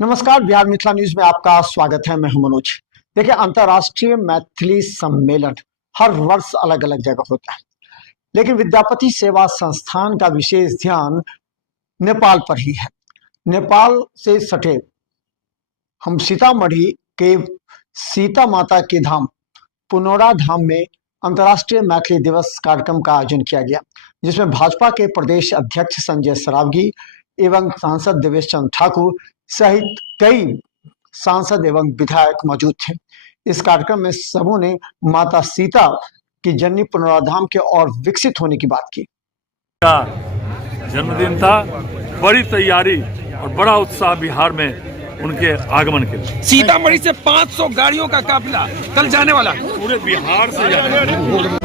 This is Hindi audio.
नमस्कार, बिहार मिथिला न्यूज में आपका स्वागत है। मैं हूं मनोज। देखिए, अंतर्राष्ट्रीय मैथिली सम्मेलन हर वर्ष अलग अलग जगह होता है, लेकिन विद्यापति सेवा संस्थान का विशेष ध्यान नेपाल पर ही है। नेपाल से सटे हम सीतामढ़ी के सीता माता के धाम पुनौरा धाम में अंतर्राष्ट्रीय मैथिली दिवस कार्यक्रम का आयोजन किया गया, जिसमें भाजपा के प्रदेश अध्यक्ष संजय सरावगी एवं सांसद देवेश चंद्र ठाकुर सहित कई सांसद एवं विधायक मौजूद थे। इस कार्यक्रम में सबों ने माता सीता की जननी पुनौराधाम के और विकसित होने की बात की। जन्मदिन था, बड़ी तैयारी और बड़ा उत्साह बिहार में उनके आगमन के लिए। सीतामढ़ी से 500 गाड़ियों का काफिला कल जाने वाला है। पूरे बिहार से जाने वाला।